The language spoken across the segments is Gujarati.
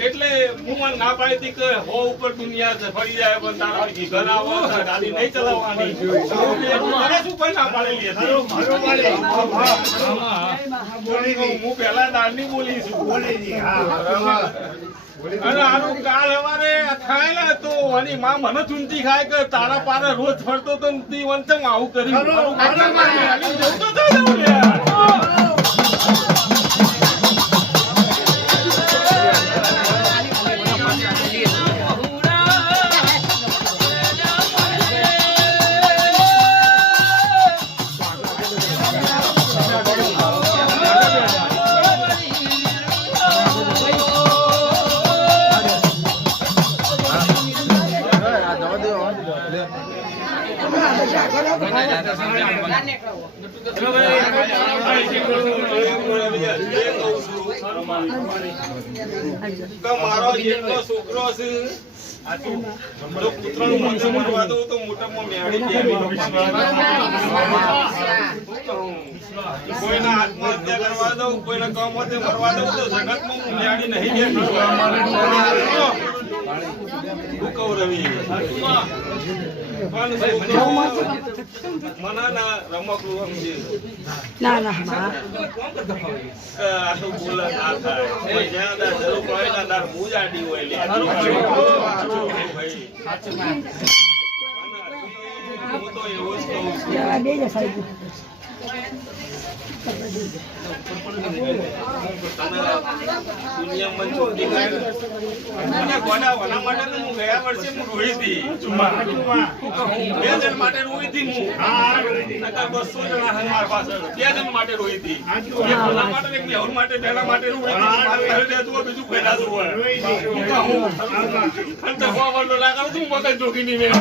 એટલે હું ના પાડી કે હો ઉપર દુનિયા ફરી જાય પણ તારા ઘણા ગાડી નહીં ચલાવવાની શું પણ ના પાડેલી હતી હું પેલા દાંડી બોલી છું અને આનું કાળ અમારે થાય ને તો આની માં મને ચૂંટી ખાય કે તારા પારે રોજ ફરતો તો વંચમ આવું કર્યું મારો જેટલો છોકરો છે પુત્રનું મોઢે મરવા દઉં તો મોટામાં મેળી કોઈના આત્મહત્યા કરવા દઉં કોઈના કમોતે મરવા દઉં તો જગતમાં હું મેળી નહીં રવિ મને ના રમકડું સમજે આ તો બોલે ના થાય જ્યાં જરૂર પડે ને તાર મુજાડી હોય હું તો એવું જ કહું છું દુનિયામાં ચોખ્ખી થાય ને કોના વના માટે તો હું ગયા વર્ષે હું રોઈ હતી 2 જણ માટે રોઈ હતી હું 200 જણા હતા મારા પાસે 2 જણ માટે રોઈ હતી એક કોના માટે એક મેહુલ માટે બેના માટે રોઈ હતી મારે ઘરે રહેતું બીજું પહેલા તો હોય હું અંત હોવા વાળો લાગાવ છું મગજ જોગી ની મેં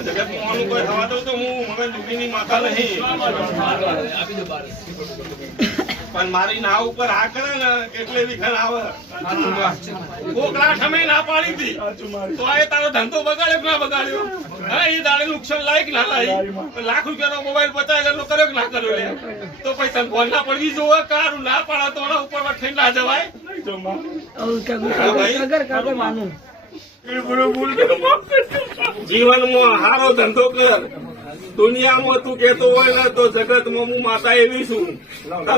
જગત મોહન કોઈ થવા દઉં તો હું મગન દુખીની માતા નહીં પણ મારી નાવ ઉપર આ કરે ને એટલે વિખર આવે કોકલા સમય ના પાડી હતી તો આ તારો ધંધો બગાડ્યો ના બગાડ્યો હા એ દાડે નુકસાન લાયક ના લાયક લાખ રૂપિયાનો મોબાઈલ 50,000 નો કર્યો ના કર્યો લે તો પછી તને ફોન ના પડવી જોવે કારું ના પાડા તો એના ઉપર થઈને ના જવાય જીવનમાં હારો ધંધો કર દુનિયામાં તું કેતો હોય ને તો જગતમાં હું માતા એવી છું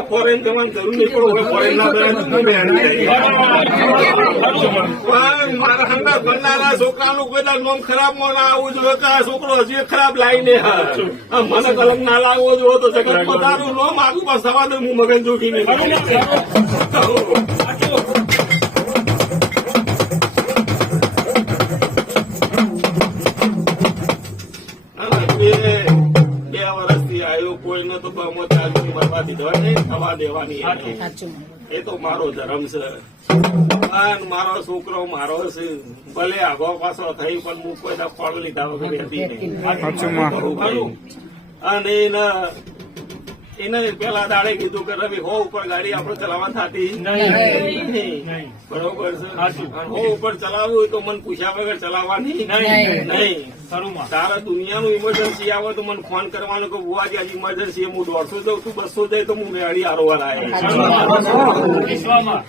ફોરેન જવાની જરૂર નહીં પડે ફોરેન ના પણ મારા હંગા બનનારા છોકરાનું કોઈ નામ ખરાબ માં ના આવવું જોઈએ કે આ છોકરો હજી ખરાબ લાવીને મને કલમ ના લાવવો જોઈએ તો જગતમાં તારું નો માગું પણ સવા દઉં હું મગન જોગી નહીં કોઈને તો બરબાદી થવા દેવાની એ તો મારો ધર્મ છે મારો છોકરો મારો છે ભલે આગો પાછો થઈ પણ હું કોઈ ફળ લીધા વગર હતી નહીં અને એને પેલા દાડે કીધું કે રવિ હો ઉપર ગાડી આપડે ચલાવવા થતી બરોબર છે હો ઉપર ચલાવવું હોય તો મને પૂછ્યા વગર ચલાવવાની નહીં તારા દુનિયાનું ઇમરજન્સી આવે તો મને ફોન કરવાનો કે બુવાજી આજ ઇમરજન્સી હું 150 દઉં તું 200 દે તો હું મેળી આરોવાર આવે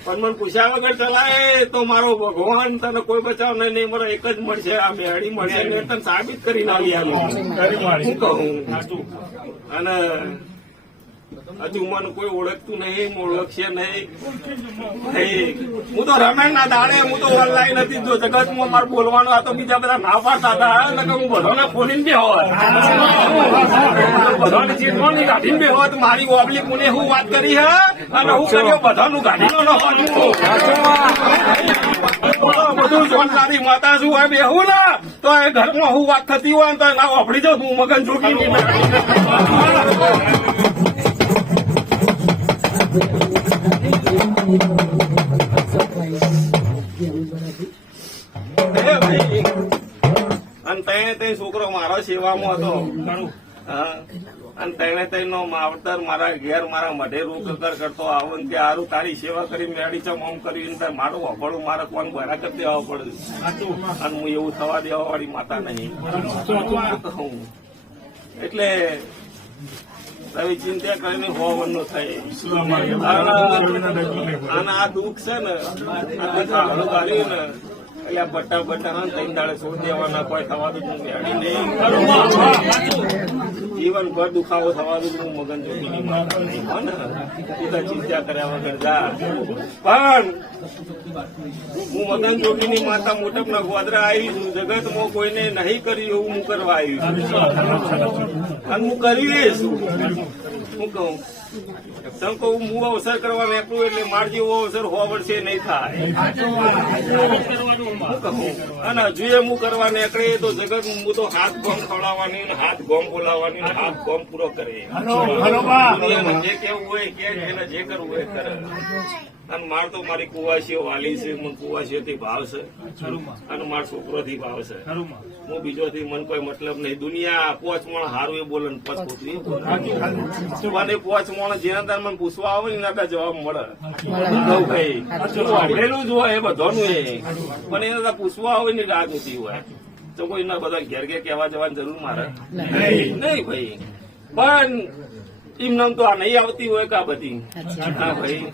પણ મને પૂછ્યા વગર ચલાવે તો મારો ભગવાન તને કોઈ બચાવ નહીં મારો એક જ મળશે આ મેળી મળશે મેં તને સાબિત કરી નાખી હું કહું અને હજુ મને કોઈ ઓળખતું નહીં ઓળખશે નહીં હું તો રમેણ ના દાડે હું તો ઓનલાઈન હતી જો જગતમાં મારે બોલવાનો આ તો બીજા બધા ના પાડતા હતા હું બધાને ફોલીને બે હોત બધાને ચેતવાની ગાડીને બે હોત મારી ઓબલી પુણે હું વાત કરી હે અને હું કર્યો બધાનું ગાડીનો ન હોત બધું જોનદારી માતા શું હોય બેહું ને તો એ ઘરમાં હું વાત થતી હોય તો ના ઓફડી જાઉં હું મગન જોગી અને તે છોકરો મારો સેવામાં હતો અને તેને તેનો માવતર મારા ઘેર મારા મઢે રોકર કરતો આવો કે હારું તારી સેવા કરી મેળી ચમ આમ કરી મારું વાપડું મારે કોણ બરા કરી દેવા પડે અને હું એવું થવા દેવા વાળી માતા નહીં એટલે રવિ ચિંતા કરીને હોવાનું થાય અને આ દુઃખ છે ને અહીંયા બટ્ટા બટ્ટા ત્રણ દાડે છોડ દેવાના કોઈ થવાનું મેળી નહીં જીવન ભર દુખાવો થવાનું હું મગન જોગી ચિંતા કર્યા વગર જા પણ હું મગન જોગીની માતા મોટપના ગોદરા આવી છું જગતમાં કોઈને નહીં કર્યું એવું હું કરવા આવી અને હું કરી છું હું કહું તમ કહું હું અવસર કરવા નીકળું એટલે માર જેવો અવસર 100 વર્ષે નહીં થાય અને હજુ એ હું કરવા નીકળે તો જગત હું તો હાથ ગોમ ખવડાવવાની હાથ ગોમ બોલાવવાની હાથ ગોમ પૂરો કરે જે કેવું હોય કે જે કરવું હોય કરે અને માર તો મારી કુવાસીઓ વાલી છે મને કુવાસીઓથી ભાવ છે અને મારા છોકરોથી ભાવ છે હું બીજોથી મને કોઈ મતલબ નહીં દુનિયા 5 મણ હારું એ બોલે 5 ખોટું મને 5 મણ જેના મને પૂછવા આવે ને એના જવાબ મળે ભણેલું જ હોય એ બધાનું એ પણ એના પૂછવા આવે ને રાજનીતિ હોય તો કોઈ ના બધા ઘેર ઘેર કહેવા જવાની જરૂર મારે નહીં ભાઈ પણ એમ નામ તો આ નહીં આવતી હોય કે આ બધી હા ભાઈ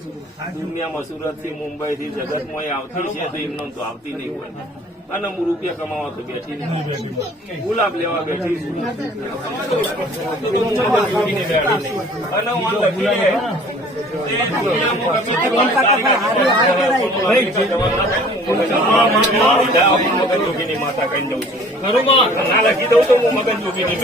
દુનિયામાં સુરત થી મુંબઈ થી જગતમાં આવતી છે તો એમ નામ તો આવતી નહીં હોય અને હું રૂપિયા કમાવા તો બેઠી નહીં ગુલાબ લેવા બેઠી છું અને હું લખીને માતા કઈ દઉં છું ના લખી દઉં તો હું મગન જોગીની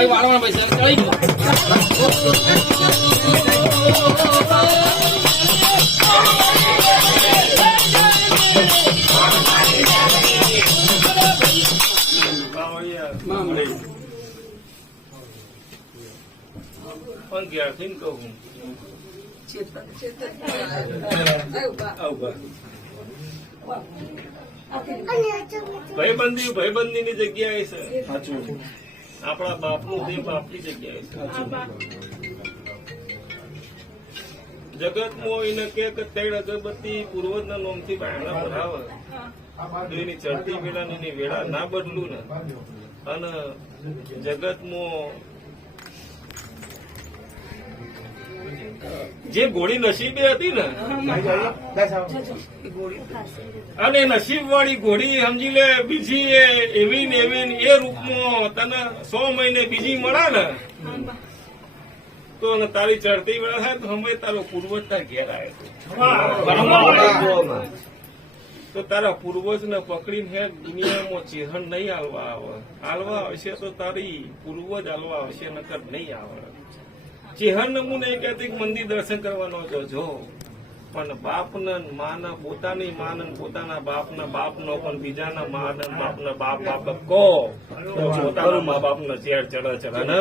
ભાઈ વાળવાના પૈસા ચડી ગયો. પણ ઘેરથી કહું ભાઈબંધી ની જગ્યાએ છે. આપણા બાપનું તે બાપની જગ્યાએ છે. જગતમાં એને કે ત્રણ અગરબત્તી પૂર્વજના નોમથી બાયણા ભરાવે એની ચડતી વેળા ની વેળા ના બદલું ને અને જગતમાં જે ગોળી નસીબે હતી ને અને નસીબ વાળી ગોળી સમજી લે બીજી એવી ને એવી એ રૂપમાં તને 100 મહિને બીજી મળે ને તો તારી ચડતી વેળા થાય તો હમણાં તારો પૂર્વજ તાર ઘેર આવ્યો તો તારા પૂર્વજ ને પકડીને દુનિયામાં ચિહન નહીં હાલવા આવે. હાલવા આવશે તો તારી પૂર્વજ હાલવા આવશે નકર નહીં આવે. ચિહન હું નહીં કહેતી મંદિર દર્શન કરવાનો જોજો પણ બાપને માને પોતાની માને પોતાના બાપના બાપનો પણ બીજાના માને બાપના બાપ બાપ કહો તો પોતાના મા બાપનો ચેર ચડે ને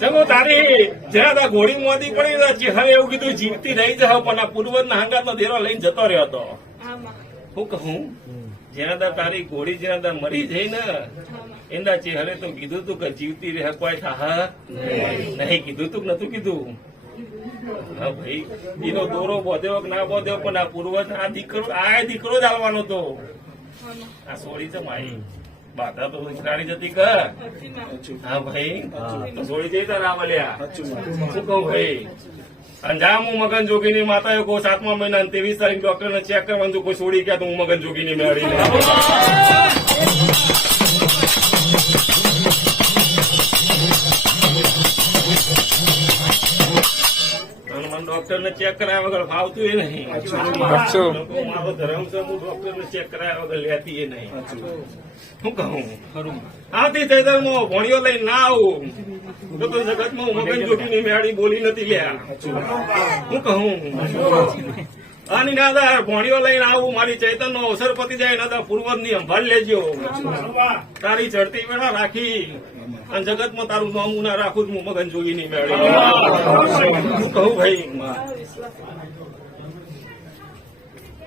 ચલો તારી જ્યાં ઘોડી મોદી પડી ચિહન એવું કીધું જીવતી રહી જાવ પણ આ પૂર્વજના હાંગાનો દેરો લઈને જતો રહ્યો હતો. હું કહું જ્યાં તારી ઘોડી જ્યાં મરી જઈ ને એના ચહેરે તો કીધું તું કે જીવતી રહે કોઈ થા નહીં કીધું તું નતું કીધું. હા ભાઈ એનો દોરો બોધ્યો કે ના બોધ્યો પણ આ પૂર્વજ આ દીકરો જ હાલવાનો હતો. આ સોળી છે મારી બાધા તો ઉખરાણી જતી કર. હા ભાઈ તો સોળી જઈ તાર આવલ્યા શું કહું ભાઈ અંજામ હું મગન જોગીની માતા કહું 7મા મહિના 23 તારીખ ડોક્ટરને ચેક કરવાનું કોઈ છોડી ગયા તો હું મગન જોગીની મેળવી ડોક્ટર ને ચેક કરાયા વગર ફાવતું એ નહીં. મારો ધર્મ છે હું ડોક્ટર ને ચેક કરાયા વગર લેતી એ નહીં. શું કહું આથી થઈમાં ભણીઓ લઈને ના આવું તો જગતમાં હું મગન જોગીની મેળી બોલી નથી લ્યા. શું કહું આની નાદા ભણીઓ લઈને આવું મારી ચૈતન નો અવસર પતી જાય નાદા પૂર્વજ ની સંભાળ લેજો. તારી ચડતી વેળા રાખી અને જગતમાં તારું નામ ના રાખું હું મગન જોગીની મેળી. શું કહું ભાઈ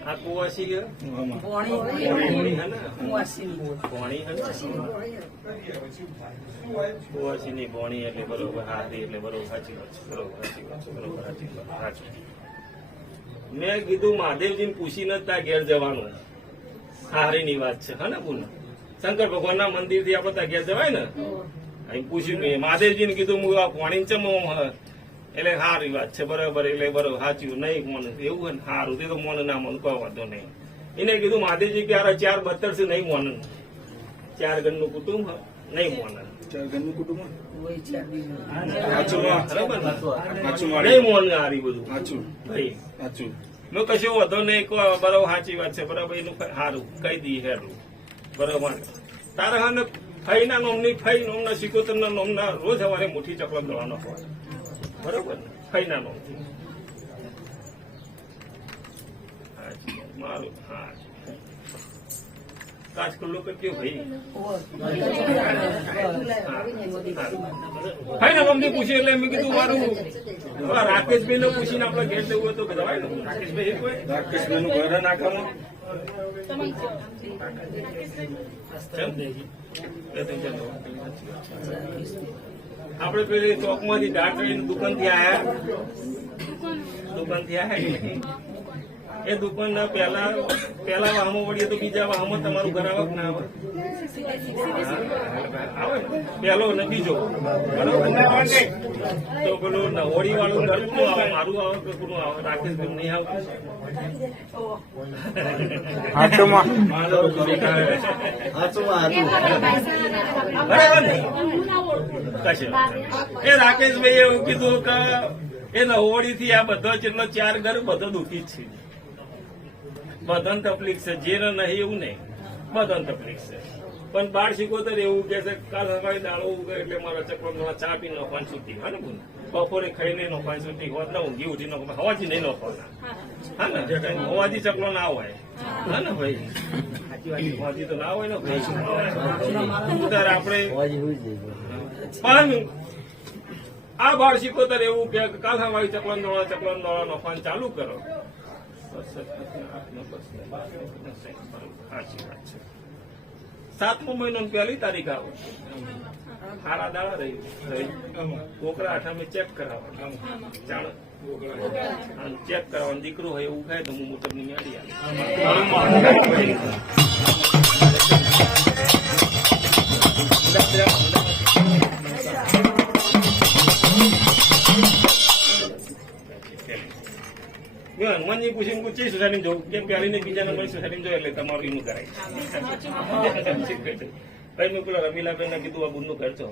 આ કુવાસી કુવાસી ની ભોણી એટલે બરોબર હાથી એટલે બરોબર સાચી વાત છે. બરોબર સાચી. મેં કીધું મહાદેવજીને પૂછીને જ ત્યાં ઘેર જવાનું હારીની વાત છે. હા ને બોલ શંકર ભગવાન ના મંદિર થી આપડે ત્યાં ઘેર જવાય ને અહીં પૂછ્યું મેં મહાદેવજીને કીધું હું આ પાણી છે એટલે સારી વાત છે બરાબર એટલે બરોબર સાચું નહીં મોન એવું ને સારું તે તો મોન ના મોન કોઈ વાંધો નહીં. એને કીધું મહાદેવજી કે 4 છે નહીં મોન 4 ગણનું કુટુંબ નહીં મોન 4 ગણનું કુટુંબ નહીં મોન હારી બધું ભાઈ મેં કશું વધો નહીં બરોબર સાચી વાત છે બરાબર એનું સારું કહી દઈએ હેરું બરોબર. તારા હા ફઈના નોમની ફઈ નોમના 77 નોમના રોજ સવારે મોટી ચકલો દવાનો હોય બરોબર ફઈના નોમ મારું હા કાચ કલ્લો કે ભાઈ ફઈના નોમની પૂછી એટલે મેં કીધું મારું રાકેશભાઈ ને પૂછીને આપડે ઘેર જવું હોય તો જવાય ને. રાકેશભાઈ નું ઘર નાખવાનું આપડે પેલી ચોક માંથી ડાકરી દુકાન થી આયા એ દુકાન ના પેલા વાહમો વળીએ તો બીજા વાહમાં તમારું ઘર આવક ના આવે પેલો ને બીજો બરોબર તો પેલું હોળી વાળું ઘર કોનું આવે મારું આવે કે કોનું આવે રાકેશ નહીં આવતું એ રાકેશભાઈ એવું કીધું કે એ નવોડી થી આ બધો જેટલો 4 ઘર બધો દુઃખી જ છે. બધાને તકલીફ છે જે નહીં એવું નહીં બધાને તકલીફ છે પણ 12 એવું કે છે કાલ સવારે દાળો ઉગે એટલે મારા ચક્રો ચા પી નાખવાની છૂટી હા ને બપોરે ખાઈને નાખવાની છૂટી હોત ને ઊંઘી ઉઠી નાખવા હવાથી નહીં નાખવાના હા ને હવાથી ચકલો ના હોય હા ને ભાઈ હવાથી તો ના હોય ને ભાઈ આપણે પણ આ 12 એવું કે કાલ સવારે ચકલો દોડા નાખવાનું ચાલુ કરો. સાચી વાત છે. 7મો મહિનો 1લી તારીખ આવે હારા દાડા રહી કોકરા આઠામે ચેક કરાવવાનું ચેક કરાવવાનું દીકરો હોય એવું થાય તો હું મોટર ની મેળી હનુમાનજી પૂછીને પૂછી સોસાયટી જવું કે પ્યાલી ને બીજા નંબર સોસાયટી જો એટલે તમારું એનું કરાય. ભાઈ મેં પેલા રમીલાબેન ને કીધું આ બુનનું કરજો.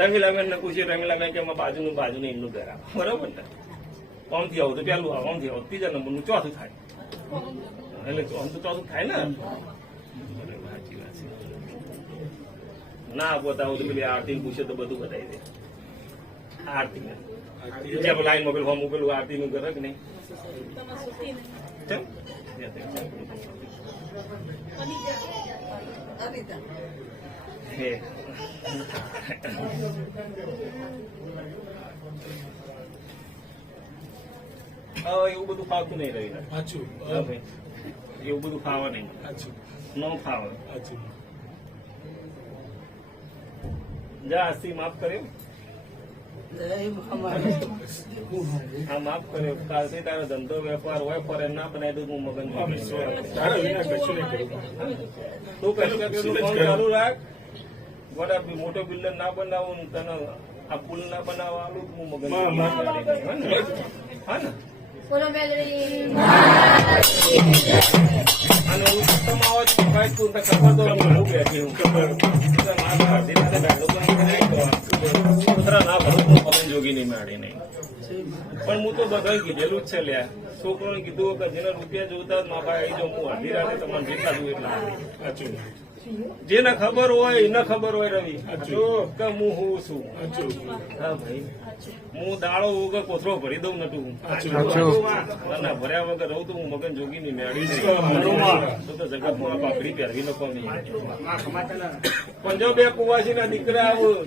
રમીલાબેન ને પૂછ્યું રમીલાબેન કે બાજુનું એમનું ઘર આવે બરોબર ને આમથી આવું તો પેલું આવું આમથી આવું ત્રીજા નંબરનું ચોથું થાય એટલે આમ તો ચોથું થાય ને. સાચી વાત છે. ના પોતા તો પેલી આરતી પૂછે તો બધું બતાવી દે. આરતી લાઈન મોબાઈલ હોમ મોબાઈલ આરતી નું કરે કે નહીં એવું બધું ફાવતું નહીં રહ્યું એવું બધું ફાવે નહીં ન ફાવે જા આસ્તી માફ કર્યો હા માફ કર્યો કાલથી તારો ધંધો વેપાર હોય ફરે ના બનાવી દઉં હું મગન તું પેલું ચાલુ રાખ વડા મોટો બિલ્ડર ના બનાવું તને આ પુલ ના બનાવવાનું હું મગન હા ને અને હું સત્તમ આવો તું ખબર તો હું બેઠી હું ના ભરું મગન જોગી નહીં મેળી નહીં પણ હું તો બધા કીધેલું જ છે લ્યા છોકરોને કીધું કે જેને રૂપિયા જોતા મા ભાઈ જો હું અડધી રાતે તમારે જેટલા જોયું એટલા જેને ખબર હોય એને ખબર હોય રવિ જો કે હું હું છું હા ભાઈ હું દાળો વગર કોથળો ભરી દઉં નતું ના ભર્યા વગર રહું તો હું મગન જોગી ની મેળવી તો જગતમાં પાપડી પહેરવી લોકો નહીં પણ જો 2 કુવાસી ના દીકરા આવું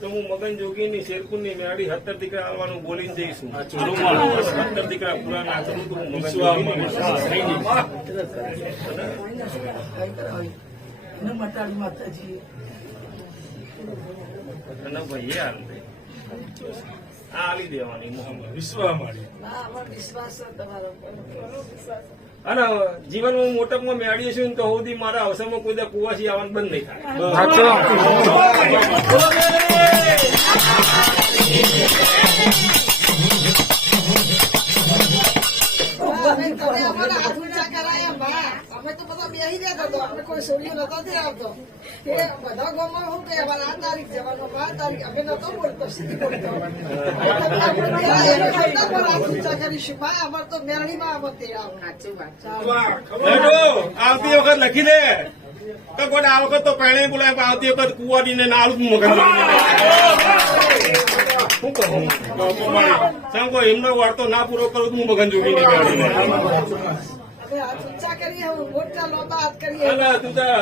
તો હું મગન જોગી ની શેરપુર ની મેળી 17 દીકરા આવવાનું બોલીને જઈશું 17 દીકરા પૂરા ના કરું તો હું મગન માતાજી ભાઈ યાર આલી દેવાની અને જીવનમાં મોટપમાં મેળવીએ છું તો સુધી મારા અવસરમાં કોઈ કુવાસી આવવાનું બંધ નહીં અમે તો બધા બેસી જતા હતો અમે કોઈ સોરીઓ નતો આવતો એ બધા ગામમાં શું કે આ તારીખ જવાનો 12 તારીખ અમે નતો બોલતો સીધી બોલતો કરીશું અમારે તો મેરણીમાં આવતી વખત લખી દે તો કોઈ આ વખત તો પહેણે બોલાય આવતી વખત કુવાની ને નાલું મગન શું કહું સાંગો એમનો વાર્તો ના પૂરો કરું હું મગન જોગી નહીં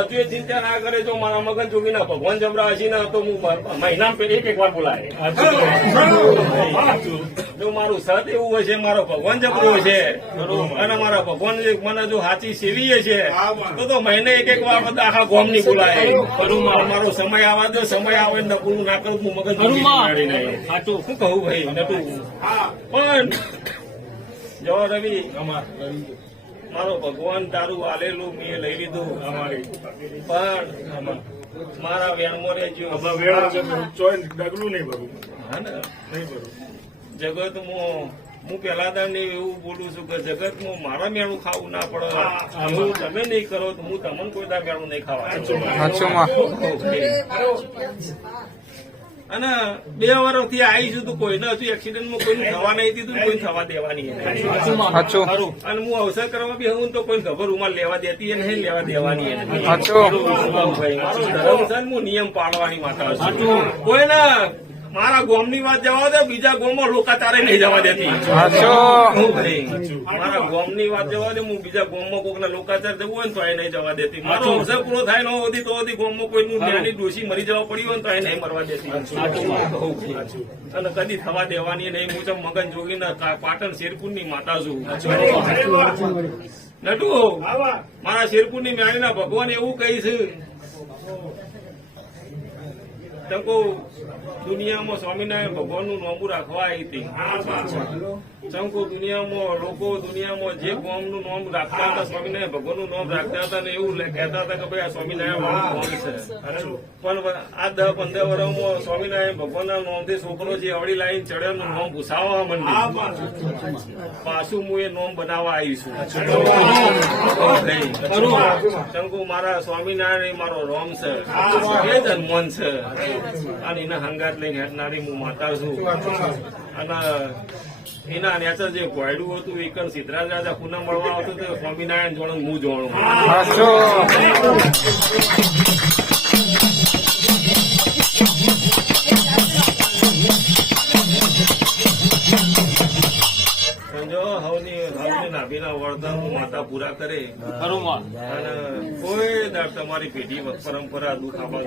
હજુ ચિંતા ના કરે જો મારા મગન જોગી ના ભગવાન જબરા હસી ના તો હું મહિના એક વાર બોલાય જો મારું સત એવું હશે મારો ભગવાન જબરો છે અને મારા ભગવાન મને જો સાચી સેવી છે તો મહિને એક વાર બધા આખા ગોમ ની બોલાય મારો સમય આવવા દો સમય આવે ને પૂરું ના કરું હું મગન જોગી સાચું શું કહું ભાઈ નતું પણ જો રવિ મારો ભગવાન તારું આલેલું મેં લઈ લીધું પણ મારા વેણમાં રહેજો ડગલું નહીં ભરું હા ને જગત હું પેલા તમને એવું બોલું છું કે જગતમાં મારા મેળું ખાવું ના પડે એવું તમે નહીં કરો તો હું તમને કોઈ દા મેળું નહીં ખાવા અને 2 વર્ષથી આવીશું તો કોઈને હજુ એક્સિડન્ટમાં કોઈને થવા નહીં દીધું, કોઈ થવા દેવાની નહીં. સાચું. અને હું અવસર કરવા બી હું તો કોઈ ખબર રૂમાલ લેવા દેતી નહીં, લેવા દેવાની નહીં. સાચું. ભાઈ, મારો ધર્મ છે ને, હું નિયમ પાડવાની માતા છું. કોઈને મારા ગોમની વાત જવા દે, બીજા ગોમમાં લોકાચારે નહીં જવા દેતી. સાચું. હું ભાઈ, મારા ગોમની વાત જવા દે, હું બીજા ગોમમાં કોકના લોકાચાર જવું હોય ને તો એ નહીં જવા દેતી. મારો અવસર પૂરો થાય ન હોતી તો હોતી ગોમમાં કોઈનું જ્ઞાની ડોશી મરી જવા પડ્યું હોય ને તો એ નહીં મરવા દેતી. અને કદી થવા દેવાની નહીં. હું તો મગન જોગીના પાટણ શેરપુરની માતા છું. નટુ, મારા શેરપુરની મ્યાણીના ભગવાન એવું કહી છે, તેમ કહું દુનિયામાં સ્વામિનારાયણ ભગવાનનું નોમું રાખવા આવી હતી. ચમકો દુનિયામાં લોકો દુનિયામાં જે ગોમનું નામ રાખતા હતા, સ્વામિનારાયણ ભગવાનનું નામ રાખતા હતા ને એવું કહેતા હતા કે ભાઈ આ સ્વામિનારાયણ નામ છે. પણ આ 10-15 વર્ષમાં સ્વામિનારાયણ ભગવાનના નામથી છોકરો જે અવળી લાઈન ચડ્યો નામ ભૂસાવા માંડ્યું. પાછું હું એ નામ બનાવવા આવીશું. ચમકો મારા સ્વામિનારાયણ મારો રોમ છે, એ જ હનુમાન છે. અને એના હંગાત લઈને હેઠનારી હું માતા છું. અને એના નેચર જે ગોયડું હતું એકન સિદ્ધરાજ રાજા પુનઃ મળવા આવતું તે સ્વામિનારાયણ જોડે હું જોણું. સમજો હવની નાભીના વળતર હું માતા પૂરા કરે. અને કોઈ દર તમારી પેઢી પરંપરા દુઃખ આપવા